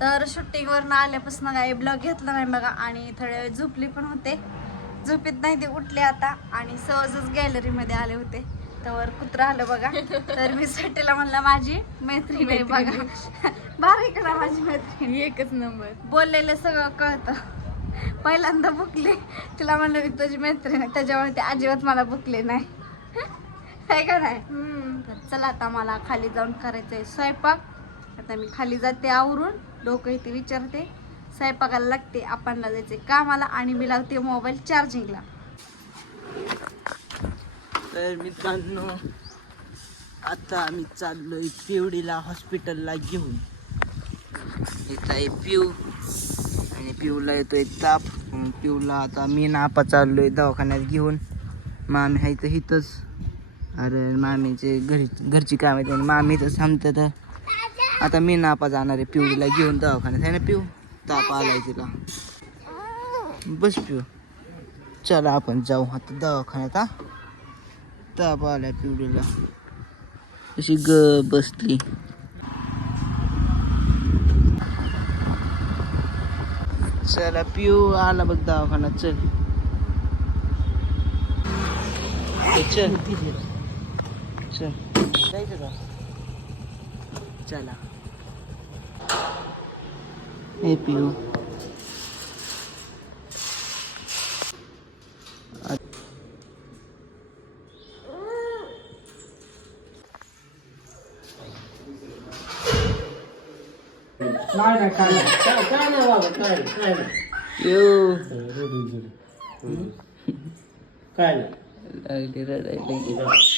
तर शूटिंगवरनं आल्यापासून काही ब्लॉग घेतला नाही बघा आणि थोड्या वेळ झोपली पण होते. झोपेत नाही ते उठले आता आणि सहजच गॅलरीमध्ये आले होते. तर कुत्रा आलं बघा. तर मी सुट्टीला म्हणलं माझी मैत्रीण आहे बघा. बारीक ना माझी मैत्रीण. एकच नंबर. बोललेलं सगळं कळतं. पहिल्यांदा बुकले तिला म्हणलं मी तुझी मैत्रीण आहे. त्याच्यामुळे ते अजिबात मला बुकले नाही. आहे का नाही? तर चला आता मला खाली जाऊन करायचंय स्वयंपाक. आता मी खाली जाते आवरून. डोकं इथे विचारते. स्वयंपाकाला लागते आपण जायचे कामाला आणि मी लावते मोबाईल चार्जिंगला तर मित्रांनो आता आम्ही चाललोय पिवडीला हॉस्पिटलला घेऊन. इथं आहे पिऊ आणि पिऊला येतोय ताप. पिऊला आता मी नापा चाललोय दवाखान्यात घेऊन. मामी आहे तर इथंच. अरे मामीचे घरी घरची काम आहेत आणि मामी तर थांबतात. आता मी नापा जाणार आहे पिवळीला घेऊन दवाखान्यात. आहे ना पिऊ? ताप आलाय तिला. बस पिऊ. चला आपण जाऊ आता दवाखान्यात हा. ताप आलाय पिवडीला अशी ग बसली. चला पिऊ आला बघ दवाखान्यात चल. चल. चल. जायचं का? चला. हे पिऊ पिऊ लागली रडायला तर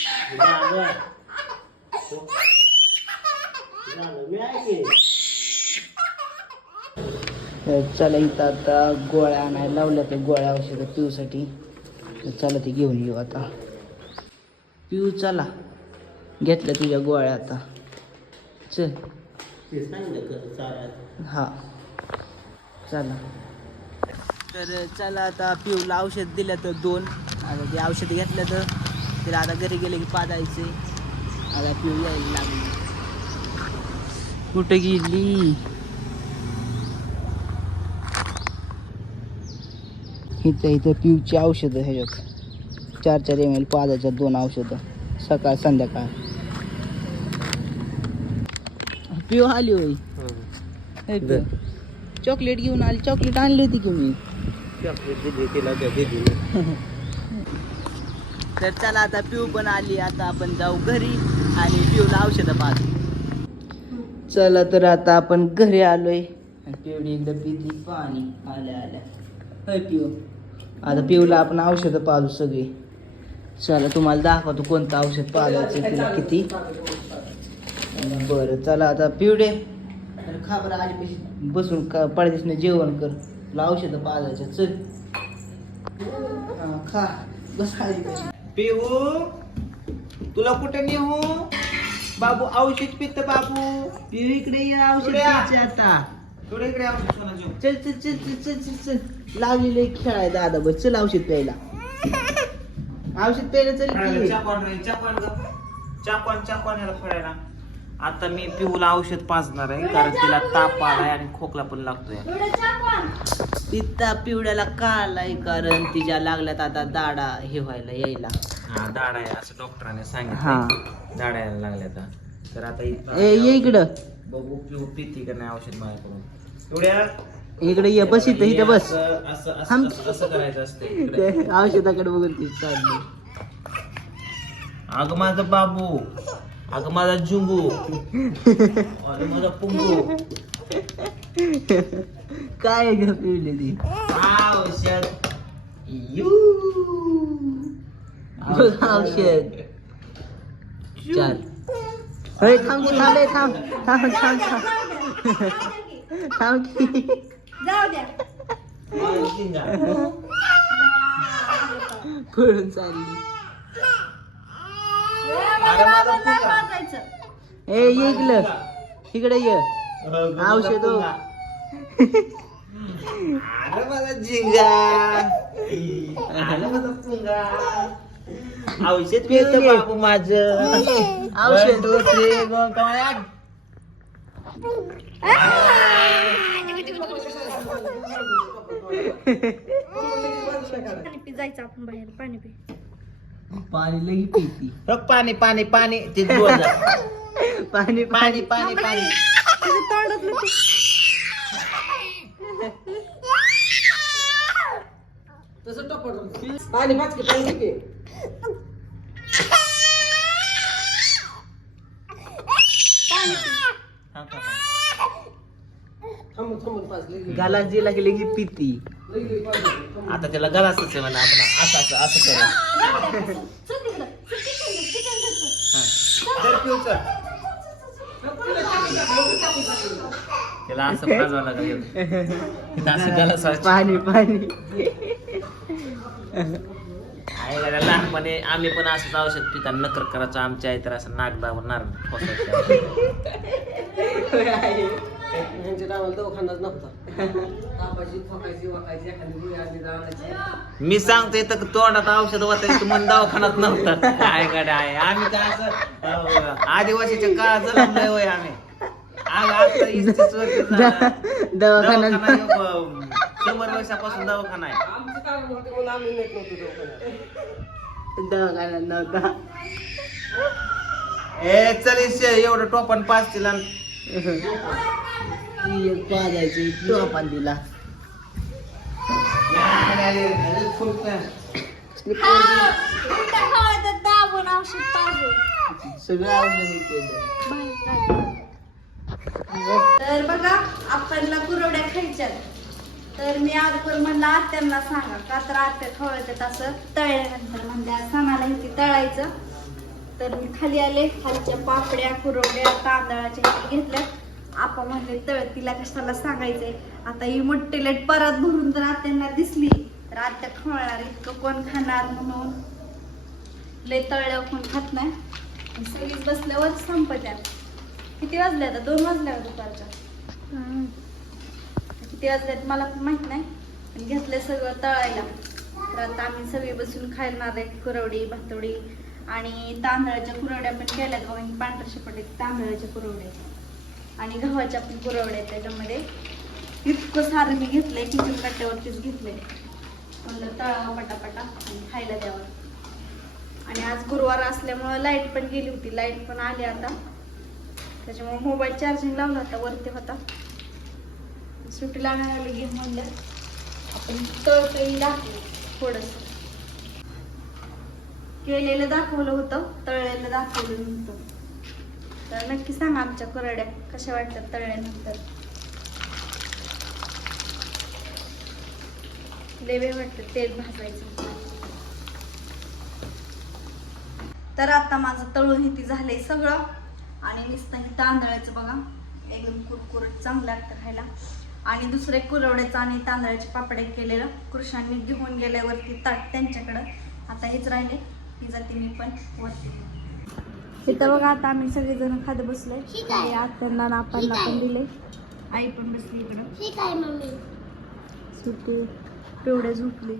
चला इथं आता गोळ्या आणायला लावल्या त्या गोळ्या औषधं पिऊसाठी. चला ते घेऊन येऊ आता. पिऊ चला. घेतल्या तुझ्या गोळ्या आता. चल. हा. चला. तर चला आता पिऊला औषध दिलं तर दोन. आता ते औषध घेतलं तर तिला आता घरी गेले की पाजायचे. आता पिऊ यायला लागली. कुठं गेली? इथं इथं पिऊची औषधं ह्याच्यात चार चार एम एल पाजायच्या दोन औषधं. सकाळ संध्याकाळ. पिऊ आली होई. चॉकलेट घेऊन आली. चॉकलेट आणली होती की मी तर चला आता पिऊ पण आली. आता आपण जाऊ घरी आणि पिऊला औषधं पाहू चला तर आता आपण घरी आलोय. पिवडी एकदा पिली पाणी आल्या आल्या. पिऊ. आता पिऊला आपण औषधं पाहू सगळी. चला तुम्हाला दाखवतो कोणतं औषध पाहायचं तिला किती. बरं चला आता पिवडे तर खा बरं आली बसून का पडदेशनं जेवण कर. तुला औषधं पाहायचं चल. खा. बस पिऊ तुला कुठे नेऊ? बाबू औषध पित बाबू. पिऊ इकडे ये औषध आता. थोडे इकडे सोना. चल चल चल चल चल चल चल. लागलेले खेळाय दादा बस चल औषध प्यायला. औषध प्यायला चल की. रे, ग. याला फळायला आता मी पिऊला औषध पाजणार आहे कारण तिला ताप आलाय आणि खोकला पण लागतोय. पित्ता पिवड्याला का आलाय? कारण तिच्या लागल्यात आता दाडा हे व्हायला यायला. हा दाड आहे असं डॉक्टरांनी हा. सांगितलं दाड यायला लागल्या आता तर आता ए ये इकडं. बघू पिऊ पिती का नाही औषध माझ्याकडून. एवढ्या इकडे ये बस इथं इथं बस. असं- असं असं- थांब. असं- असं करायचं असते ते औषधाकडे बघून ती चालली. अगं माझा बाबू. अगं माझा जुंगू अगं माझा पुंगू. काय ग पिवली ती? औषध. यू. औषध. चाल अरे थांब की थांब थांब थांब थांब थांब थांब की जाऊ द्या पळून चालली ए ये इकडं. इकडे ये. औषध. अरे माझा झिंगा. पुंगा औषध पित बाबू माझ. औषध औषध पाणी पी जायचं आपण बाहेर पाणी पी पाणी लगी पिती. बघ पाणी पाणी पाणी. ते. पाणी पाणी. पाणी पाणी तुझं तोंडातलं ते- हा का? गालास दिला की लगी पिती आता त्याला गलासच आहे म्हणा आपण असं असं असं करू. हा. त्याला असं पाजवावं लागेल इथं असं गलास. पाणी पाणी का, लहानपणी आम्ही पण असंच औषध पिताना नकर करायचो आमच्या आई तर असं नाक दाबणार मी सांगतो इथं तोंडात औषध वाचायचं मन दवाखान्यात नव्हतं. काय गाड्या आहे? आम्ही काय असं आदिवासीच्या काळात जन्मलोय होय आम्ही. आता वर्ष. दवाखान्यात. दवाखाना शंभर वर्षापासून दवाखाना आहे. दवाखान्यात. नव्हता. ए चल एवढं टोपण पाच तिला ती एक पाजायची तो आपण दिला. दाबून औषध पाहिजे सगळं औषधी केलं तर बघा आपल्याला कुरवड्या खायच्या तर मी अगोदर म्हणलं आत्यांना सांगा का तर आत्या खवळतात असं तळल्यानंतर म्हणल्या सणाला इथे तळायचं. तर मी खाली आले खालच्या पापड्या कुरवड्या तांदळाच्या घेतल्या आपण म्हणले तळ तिला कशाला सांगायचंय? आता ही मोठी लाइट परत भरून जर आत्यांना दिसली. तर आत्या खवळणार इतकं कोण खाणार म्हणून. लय तळल्यावर कोण खात नाही. सगळीच बसल्यावर संपत्या. किती वाजले आता? दोन वाजल्या दुपारच्या. किती वाजल्यात मला पण माहीत नाही. पण घेतलं सगळं तळायला. तर आता आम्ही सगळे बसून खाणार आहे कुरवडी भातवडी आणि तांदळाच्या कुरवड्या पण केल्या गव्हाणी पांढऱ्या शेपटी तांदळाच्या कुरवड्या आणि गव्हाच्या पण कुरवड्या आहेत त्याच्यामध्ये. इतकं सारं मी घेतलंय किचन कट्ट्यावरतीच घेतलंय. म्हणलं तळावं पटापटा आणि खायला द्यावं. आणि आज गुरुवार असल्यामुळं लाइट पण गेली होती. लाइट पण आली आता. त्याच्यामुळे मोबाईल चार्जिंग लावला होता वरती होता. सुट्टी लागण्याला घे म्हणलं आपण तळतळी दाखवू थोडंसं. केलेलं दाखवलं होतं तळलेलं दाखवलं नव्हतं. तर नक्की सांगा आमच्या कुरड्या कशा वाटतात तळल्यानंतर देवे वाटतं तेल भाजायचं. तर आता माझं तळून ती झालंय सगळं. आणि नुसतं हे तांदळाचं बघा. एकदम कुरकुरट चांगलं लागतं खायला. आणि दुसरे कुरवड्याचं आणि तांदळाचे पापडे केलेलं. कृष्णांनी घेऊन गेल्यावरती ताट त्यांच्याकडं. आता हेच राहिले. ही जाते मी पण वरती. इथं बघा आता आम्ही सगळेजण खात बसलोय. आणि आत्यांना आपणला पण दिले. आई पण बसली इकडं. सुट्टी. पिवड्या झोपली.